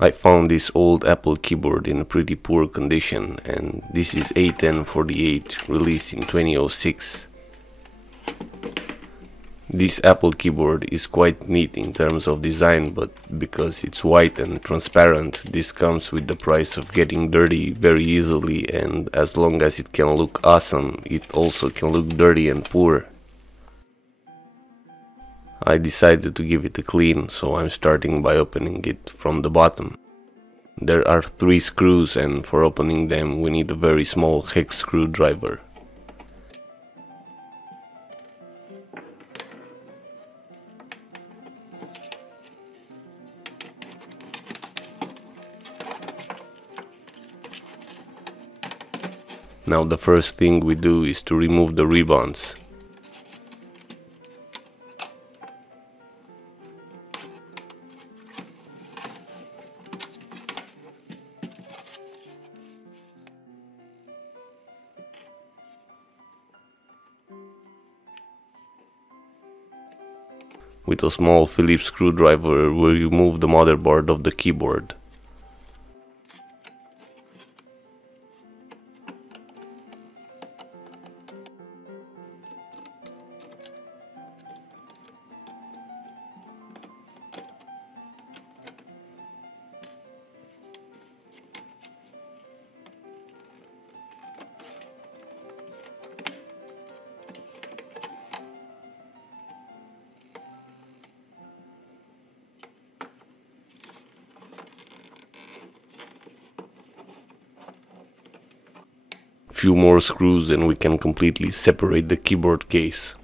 I found this old Apple keyboard in a pretty poor condition, and this is A1048, released in 2006. This Apple keyboard is quite neat in terms of design, but because it's white and transparent, this comes with the price of getting dirty very easily, and as long as it can look awesome, it also can look dirty and poor. I decided to give it a clean, so I'm starting by opening it from the bottom. There are 3 screws, and for opening them we need a very small hex screwdriver. Now the first thing we do is to remove the ribbons. With a small Phillips screwdriver we remove the motherboard of the keyboard. Few more screws and we can completely separate the keyboard case.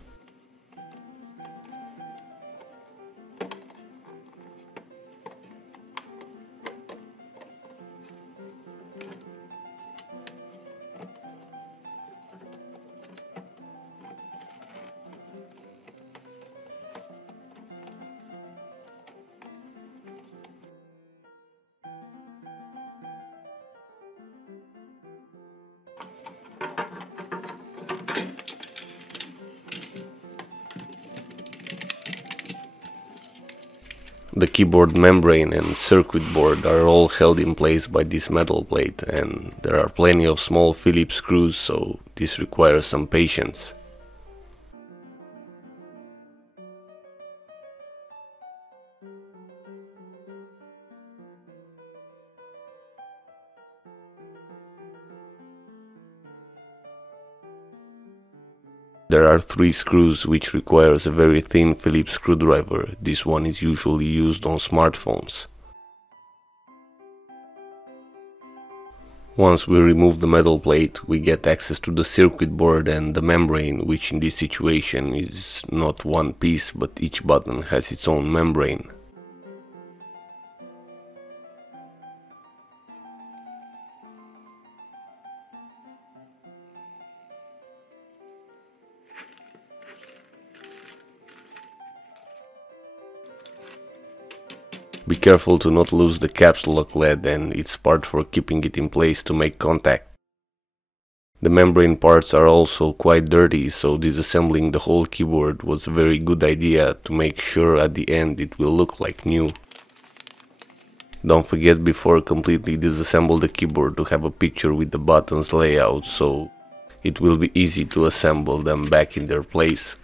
The keyboard membrane and circuit board are all held in place by this metal plate, and there are plenty of small Phillips screws, so this requires some patience. There are 3 screws which requires a very thin Phillips screwdriver. This one is usually used on smartphones. Once we remove the metal plate, we get access to the circuit board and the membrane, which in this situation is not one piece, but each button has its own membrane. Be careful to not lose the caps lock led and its part for keeping it in place to make contact. The membrane parts are also quite dirty, so disassembling the whole keyboard was a very good idea to make sure at the end it will look like new. Don't forget before completely disassemble the keyboard to have a picture with the buttons layout, so it will be easy to assemble them back in their place.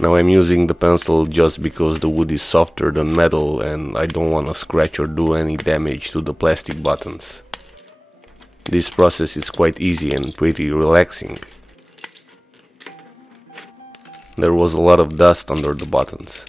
Now I'm using the pencil just because the wood is softer than metal and I don't want to scratch or do any damage to the plastic buttons. This process is quite easy and pretty relaxing. There was a lot of dust under the buttons.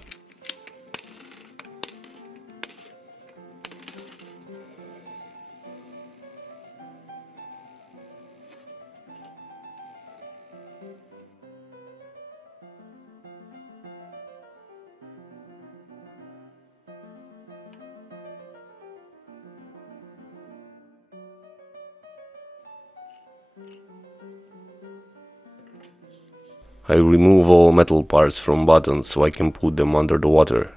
I remove all metal parts from buttons so I can put them under the water.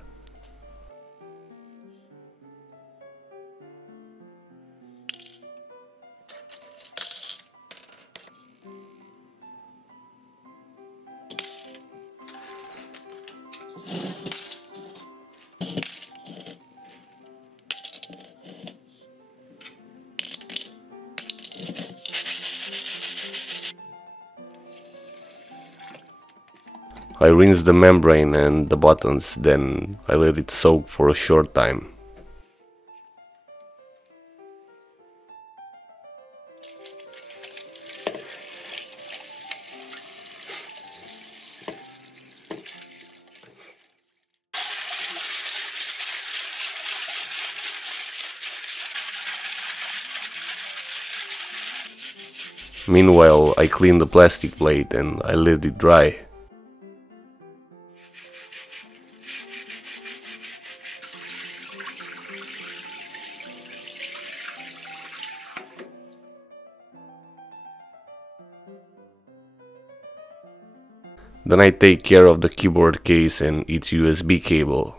I rinsed the membrane and the buttons, then I let it soak for a short time. Meanwhile, I cleaned the plastic plate and I let it dry. Then I take care of the keyboard case and its USB cable.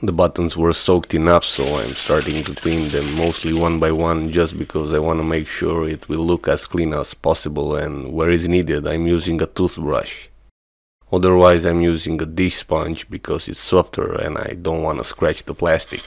The buttons were soaked enough, so I'm starting to clean them mostly one by one, just because I want to make sure it will look as clean as possible, and where is needed I'm using a toothbrush. Otherwise I'm using a dish sponge because it's softer and I don't want to scratch the plastic.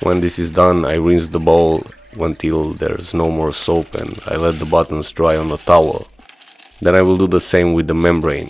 When this is done, I rinse the bowl until there's no more soap and I let the buttons dry on a towel. Then I will do the same with the membrane.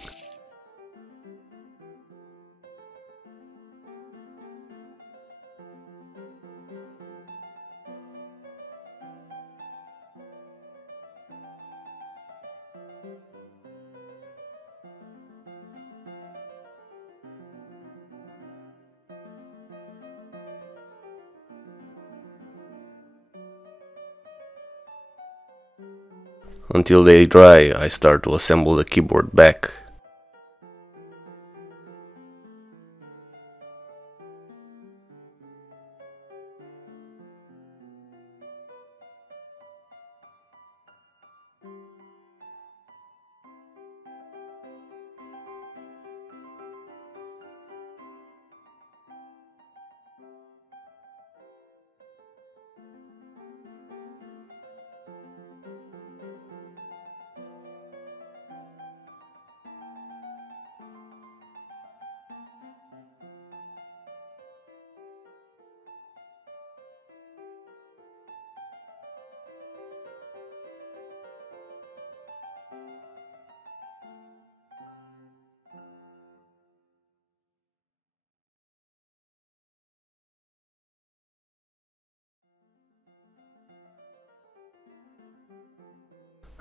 Until they dry, I start to assemble the keyboard back.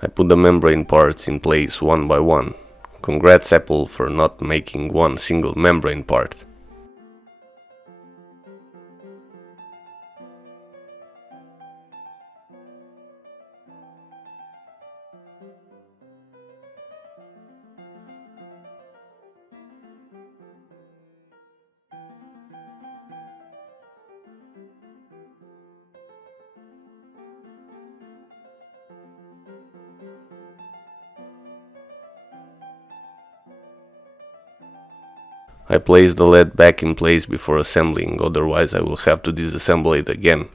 I put the membrane parts in place one by one. Congrats Apple for not making one single membrane part. I place the LED back in place before assembling, otherwise I will have to disassemble it again.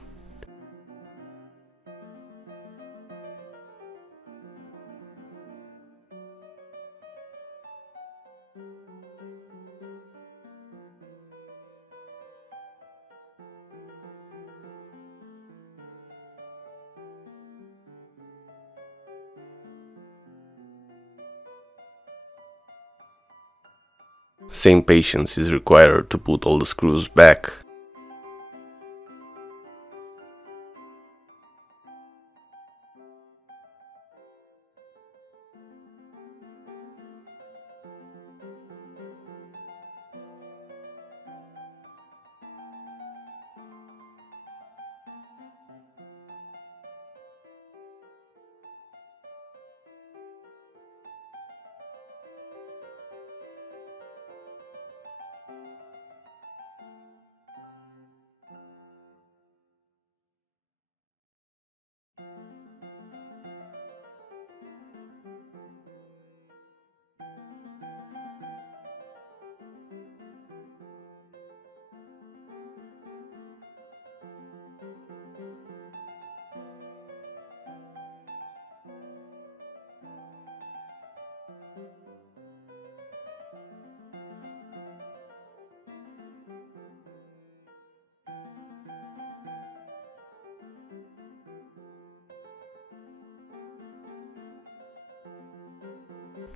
Same patience is required to put all the screws back.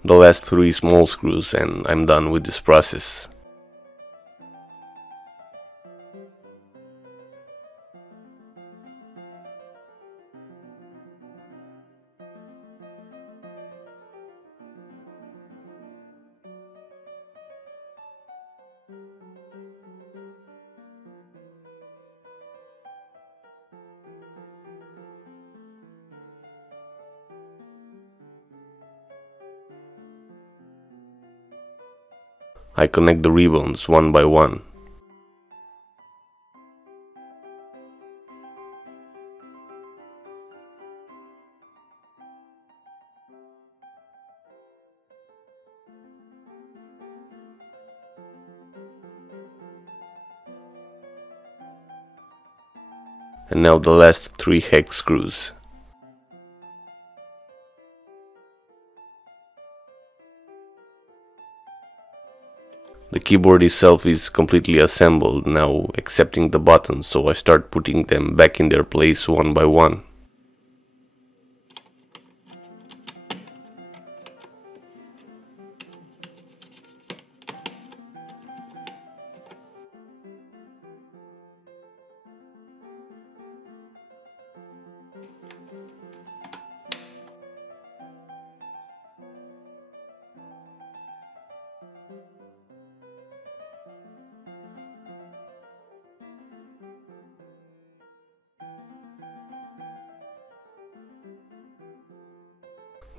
The last 3 small screws and I'm done with this process. I connect the ribbons one by one. And now the last 3 hex screws. The keyboard itself is completely assembled now, excepting the buttons, so I start putting them back in their place one by one.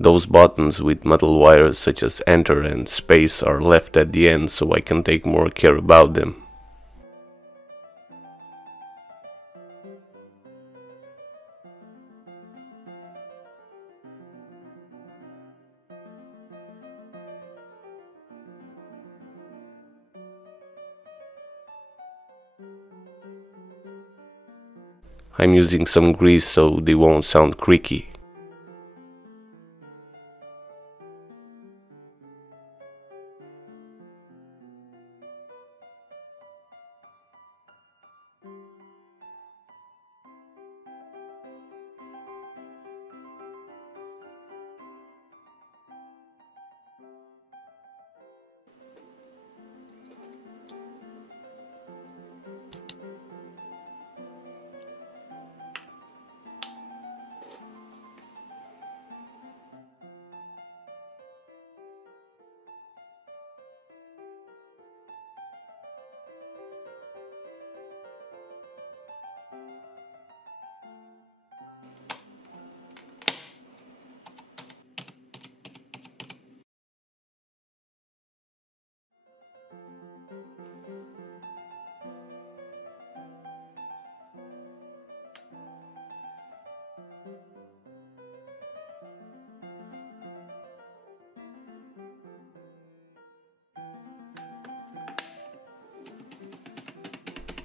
Those buttons with metal wires such as enter and space are left at the end so I can take more care about them. I'm using some grease so they won't sound creaky.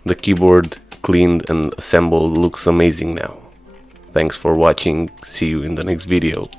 The keyboard, cleaned and assembled, looks amazing now. Thanks for watching, see you in the next video.